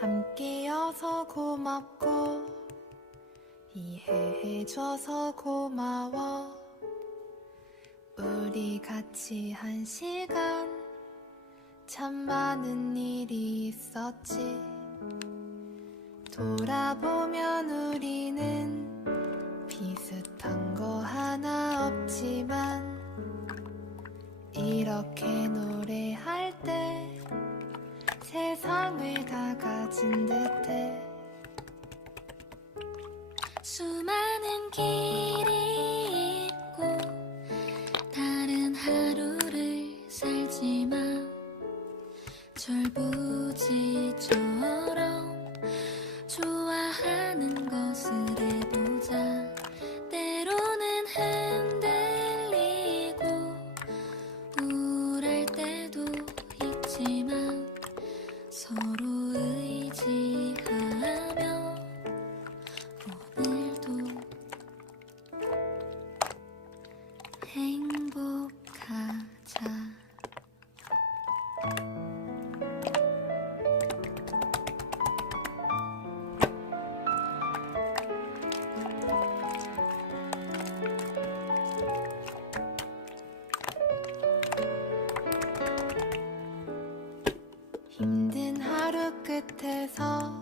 함께여서 고맙고 이해해줘서 고마워. 우리 같이 한 시간 참 많은 일이 있었지. 돌아보면 우리는 비슷한 거 하나 없지만 이렇게 노래할 때 세상을 다 가진 듯해. 수많은 길이 있고 다른 하루를 살지만 철부지처럼 좋아하는 것을 해보자. 때로는 흔들리고 우울할 때도 있지만 서로 의지하며 오늘도 행복하자. 힘든 하루 끝에서